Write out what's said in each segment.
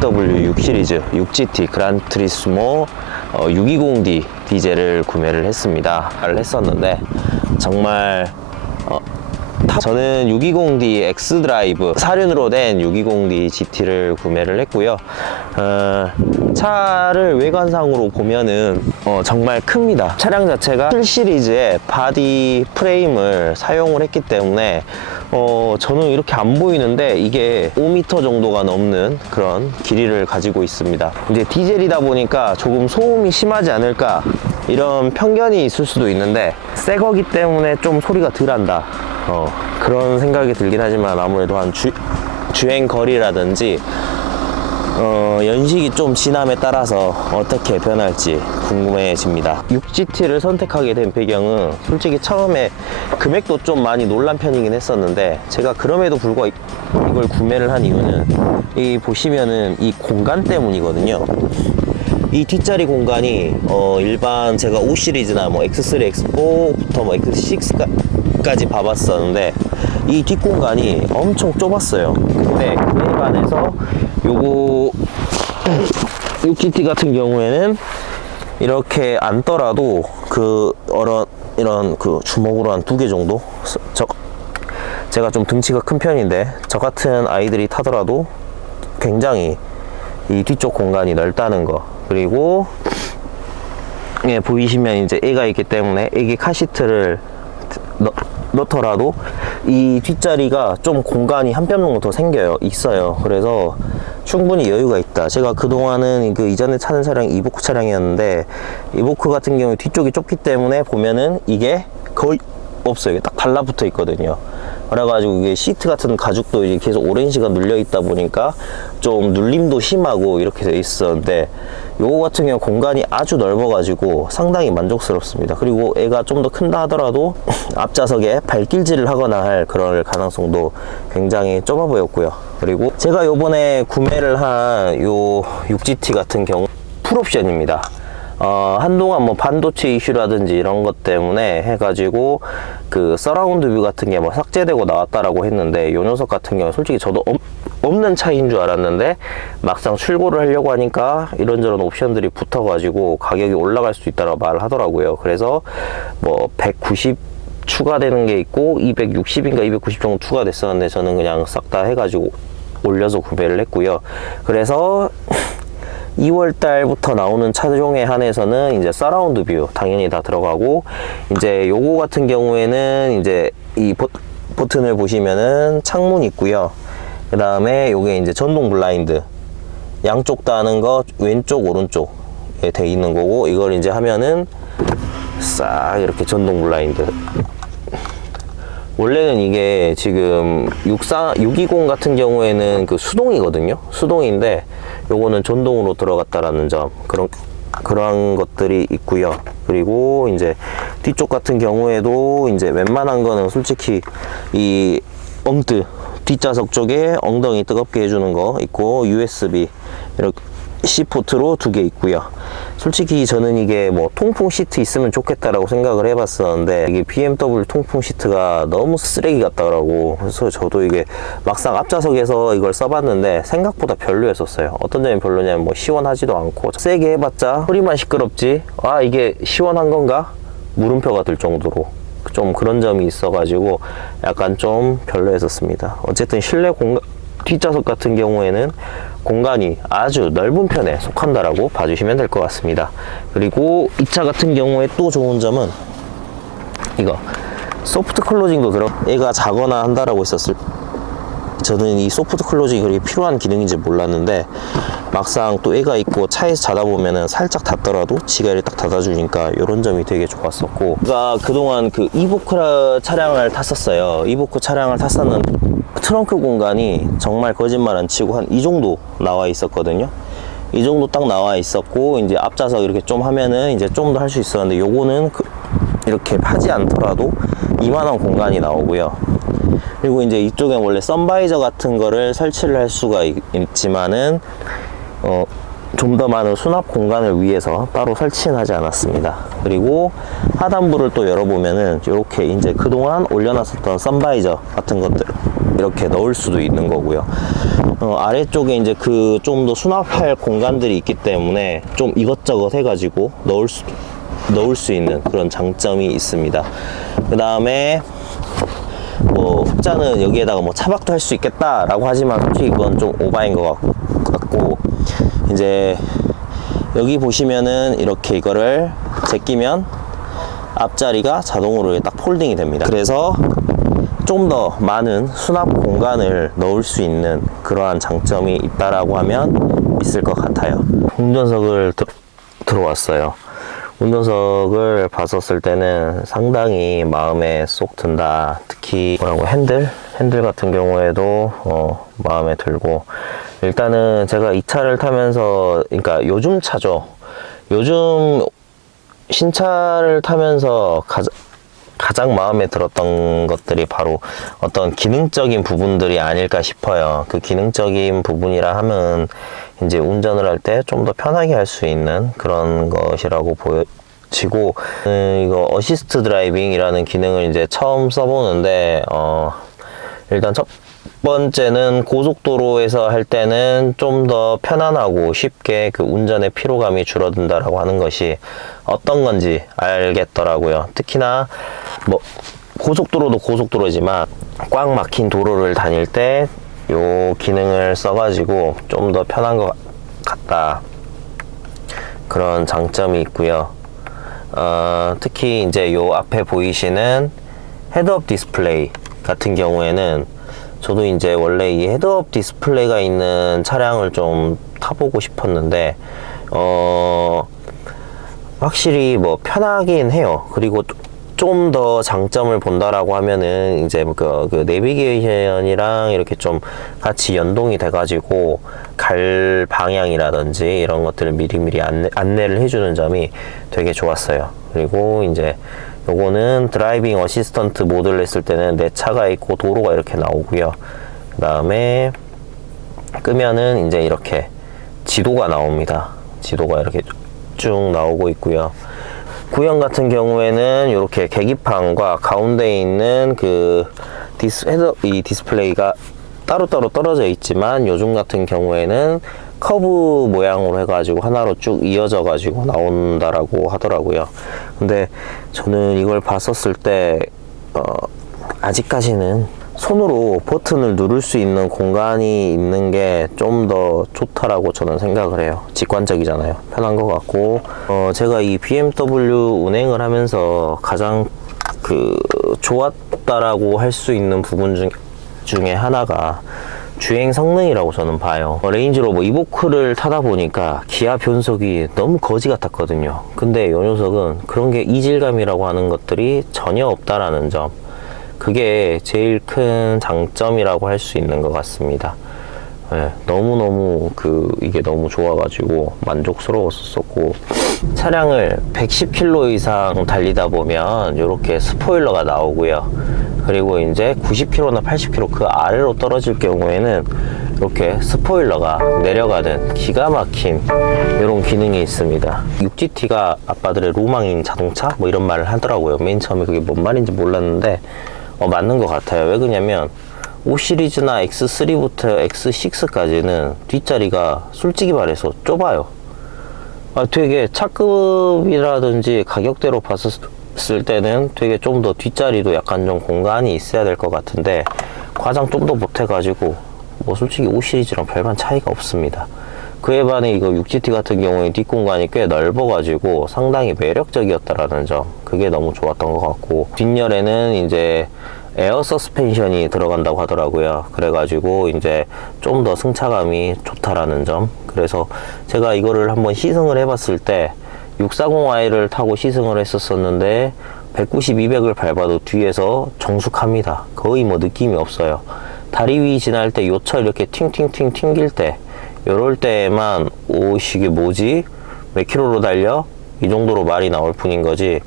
W6 시리즈 6GT 그란트리스모 어, 620D 디젤을 구매를 했습니다. 를 했었는데 정말 저는 620D X 드라이브 사륜으로 된 620D GT를 구매를 했고요. 어, 차를 외관상으로 보면은 어, 정말 큽니다. 차량 자체가 7 시리즈의 바디 프레임을 사용을 했기 때문에 어, 저는 이렇게 안 보이는데 이게 5m 정도가 넘는 그런 길이를 가지고 있습니다. 이제 디젤이다 보니까 조금 소음이 심하지 않을까 이런 편견이 있을 수도 있는데 새 거기 때문에 좀 소리가 덜 한다. 어, 그런 생각이 들긴 하지만 아무래도 한 주, 주행 거리라든지 어, 연식이 좀 지남에 따라서 어떻게 변할지 궁금해집니다. 6GT를 선택하게 된 배경은 솔직히 처음에 금액도 좀 많이 놀란 편이긴 했었는데 제가 그럼에도 불구하고 이- 이걸 구매를 한 이유는 이 보시면은 이 공간 때문이거든요. 이 뒷자리 공간이 어, 일반 제가 5 시리즈나 뭐 X3, X4부터 뭐 X6까지 봐봤었는데 이 뒷공간이 엄청 좁았어요. 근데 그에 반해서 요거 6GT 같은 경우에는 이렇게 앉더라도 그 이런 이런 그 주먹으로 한 두 개 정도 저 제가 좀 등치가 큰 편인데 저 같은 아이들이 타더라도 굉장히 이 뒤쪽 공간이 넓다는 거. 그리고 예 보이시면 이제 애가 있기 때문에 애기 카시트를 넣, 넣더라도 이 뒷자리가 좀 공간이 한 뼘 정도 더 생겨요. 있어요. 그래서 충분히 여유가 있다. 제가 그동안은 그 이전에 타는 차량이 이보크 차량이었는데 이보크 같은 경우 뒤쪽이 좁기 때문에 보면은 이게 거의 없어요. 딱 달라붙어 있거든요. 그래가지고 이게 시트 같은 가죽도 이제 계속 오랜 시간 눌려 있다 보니까 좀 눌림도 심하고 이렇게 돼 있었는데 요거 같은 경우 공간이 아주 넓어가지고 상당히 만족스럽습니다. 그리고 애가 좀 더 큰다 하더라도 앞좌석에 발길질을 하거나 할 그럴 가능성도 굉장히 좁아 보였고요. 그리고 제가 요번에 구매를 한 요 6GT 같은 경우 풀옵션입니다. 어, 한동안 뭐 반도체 이슈라든지 이런 것 때문에 해가지고 그 서라운드 뷰 같은 게 뭐 삭제되고 나왔다라고 했는데 요 녀석 같은 경우 솔직히 저도 없, 없는 차인 줄 알았는데 막상 출고를 하려고 하니까 이런저런 옵션들이 붙어가지고 가격이 올라갈 수 있다고 말을 하더라고요. 그래서 뭐 190 추가되는 게 있고 260인가 290 정도 추가됐었는데 저는 그냥 싹 다 해가지고 올려서 구매를 했고요. 그래서 2월 달부터 나오는 차종에 한해서는 이제 서라운드 뷰 당연히 다 들어가고 이제 요거 같은 경우에는 이제 이 버, 버튼을 보시면은 창문 있고요. 그 다음에 요게 이제 전동 블라인드 양쪽 다 하는 거 왼쪽 오른쪽에 돼 있는 거고 이걸 이제 하면은 싹 이렇게 전동 블라인드 원래는 이게 지금 64, 620 같은 경우에는 그 수동이거든요. 수동인데 요거는 전동으로 들어갔다라는 점 그런 그런 것들이 있고요. 그리고 이제 뒤쪽 같은 경우에도 이제 웬만한 거는 솔직히 이 엉뜨 뒷좌석 쪽에 엉덩이 뜨겁게 해주는 거 있고 USB 이렇게 C 포트로 두 개 있고요. 솔직히 저는 이게 뭐 통풍 시트 있으면 좋겠다라고 생각을 해봤었는데 이게 BMW 통풍 시트가 너무 쓰레기 같더라고. 그래서 저도 이게 막상 앞좌석에서 이걸 써봤는데 생각보다 별로였었어요. 어떤 점이 별로냐면 뭐 시원하지도 않고 세게 해봤자 소리만 시끄럽지. 아 이게 시원한 건가? 물음표가 들 정도로 좀 그런 점이 있어가지고 약간 좀 별로였었습니다. 어쨌든 실내 공간 뒷좌석 같은 경우에는 공간이 아주 넓은 편에 속한다라고 봐주시면 될 것 같습니다. 그리고 이 차 같은 경우에 또 좋은 점은 이거 소프트 클로징도 들어 얘가 자거나 한다라고 했었을 저는 이 소프트 클로징이 그렇게 필요한 기능인지 몰랐는데 막상 또 애가 있고 차에서 자다 보면은 살짝 닫더라도 이렇게 딱 닫아주니까 이런 점이 되게 좋았었고. 제가 그동안 그 이보크 차량을 탔었어요. 이보크 차량을 탔었는데 트렁크 공간이 정말 거짓말 안 치고 한 이 정도 나와 있었거든요. 이 정도 딱 나와 있었고 이제 앞좌석 이렇게 좀 하면은 이제 좀 더 할 수 있었는데 요거는 그 이렇게 파지 않더라도 이만한 공간이 나오고요 그리고 이제 이쪽에 원래 선바이저 같은 거를 설치를 할 수가 있, 지만은 어 좀 더 많은 수납 공간을 위해서 따로 설치는 하지 않았습니다. 그리고 하단부를 또 열어보면은 이렇게 이제 그동안 올려놨었던 선바이저 같은 것들 이렇게 넣을 수도 있는 거고요. 어, 아래쪽에 이제 그 좀 더 수납할 공간들이 있기 때문에 좀 이것저것 해가지고 넣을 수 넣을 수 있는 그런 장점이 있습니다. 그 다음에 뭐 흑자는 여기에다가 뭐 차박도 할 수 있겠다라고 하지만 솔직히 이건 좀 오바인 것 같- 같고 이제 여기 보시면은 이렇게 이거를 제끼면 앞자리가 자동으로 딱 폴딩이 됩니다. 그래서 좀 더 많은 수납 공간을 넣을 수 있는 그러한 장점이 있다라고 하면 있을 것 같아요. 운전석을 들, 들어왔어요. 운전석을 봤었을 때는 상당히 마음에 쏙 든다. 특히 뭐라고 핸들? 핸들 같은 경우에도 어, 마음에 들고 일단은 제가 이 차를 타면서 그러니까 요즘 차죠. 요즘 신차를 타면서 가장 가장 마음에 들었던 것들이 바로 어떤 기능적인 부분들이 아닐까 싶어요. 그 기능적인 부분이라 하면 이제 운전을 할 때 좀 더 편하게 할 수 있는 그런 것이라고 보여 지고 음, 이거 어시스트 드라이빙이라는 기능을 이제 처음 써보는데 어, 일단 첫 번째는 고속도로에서 할 때는 좀 더 편안하고 쉽게 그 운전의 피로감이 줄어든다라고 하는 것이 어떤 건지 알겠더라고요. 특히나 뭐 고속도로도 고속도로지만 꽉 막힌 도로를 다닐 때 요 기능을 써가지고 좀 더 편한 것 같다. 그런 장점이 있고요. 어, 특히 이제 요 앞에 보이시는 헤드업 디스플레이 같은 경우에는 저도 이제 원래 이 헤드업 디스플레이가 있는 차량을 좀 타보고 싶었는데 어 확실히 뭐 편하긴 해요. 그리고 좀더 장점을 본다라고 하면은 이제 그, 그 내비게이션이랑 이렇게 좀 같이 연동이 돼가지고 갈 방향이라든지 이런 것들을 미리미리 안내, 안내를 해주는 점이 되게 좋았어요. 그리고 이제 요거는 드라이빙 어시스턴트 모드를 했을 때는 내 차가 있고 도로가 이렇게 나오고요. 그 다음에 끄면은 이제 이렇게 지도가 나옵니다. 지도가 이렇게 쭉 나오고 있고요. 구형 같은 경우에는 이렇게 계기판과 가운데 있는 그 디스 헤드 이 디스플레이가 따로따로 떨어져 있지만 요즘 같은 경우에는 커브 모양으로 해가지고 하나로 쭉 이어져 가지고 나온다라고 하더라고요. 근데 저는 이걸 봤었을 때 어, 아직까지는 손으로 버튼을 누를 수 있는 공간이 있는 게 좀 더 좋다라고 저는 생각을 해요. 직관적이잖아요. 편한 것 같고, 어, 제가 이 BMW 운행을 하면서 가장 그 좋았다라고 할 수 있는 부분 중, 중에 하나가 주행 성능이라고 저는 봐요. 어, 레인지로버 이보크를 타다 보니까 기아 변속이 너무 거지 같았거든요. 근데 이 녀석은 그런 게 이질감이라고 하는 것들이 전혀 없다라는 점. 그게 제일 큰 장점이라고 할 수 있는 것 같습니다. 네, 너무너무 그 이게 너무 좋아가지고 만족스러웠었고 차량을 110km 이상 달리다 보면 이렇게 스포일러가 나오고요. 그리고 이제 90km나 80km 그 아래로 떨어질 경우에는 이렇게 스포일러가 내려가는 기가 막힌 이런 기능이 있습니다. 6GT가 아빠들의 로망인 자동차 뭐 이런 말을 하더라고요. 맨 처음에 그게 뭔 말인지 몰랐는데 어, 맞는 것 같아요. 왜 그러냐면 5 시리즈나 X3부터 X6까지는 뒷자리가 솔직히 말해서 좁아요. 아, 되게 차급이라든지 가격대로 봤을 때는 되게 좀 더 뒷자리도 약간 좀 공간이 있어야 될 것 같은데 과장 좀 더 못해가지고 뭐 솔직히 5 시리즈랑 별반 차이가 없습니다. 그에 반해 이거 6GT 같은 경우에 뒷공간이 꽤 넓어가지고 상당히 매력적이었다라는 점 그게 너무 좋았던 것 같고 뒷열에는 이제 에어 서스펜션이 들어간다고 하더라고요. 그래가지고 이제 좀 더 승차감이 좋다라는 점. 그래서 제가 이거를 한번 시승을 해봤을 때 640i를 타고 시승을 했었었는데 190, 200을 밟아도 뒤에서 정숙합니다. 거의 뭐 느낌이 없어요. 다리 위 지날 때 요철 이렇게 팅팅팅 튕길 때 요럴 때만 오씨 이게 뭐지? 몇 킬로로 달려? 이 정도로 말이 나올 뿐인 거지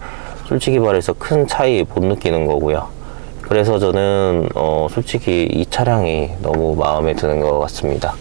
솔직히 말해서 큰 차이 못 느끼는 거고요. 그래서 저는 어, 솔직히 이 차량이 너무 마음에 드는 것 같습니다.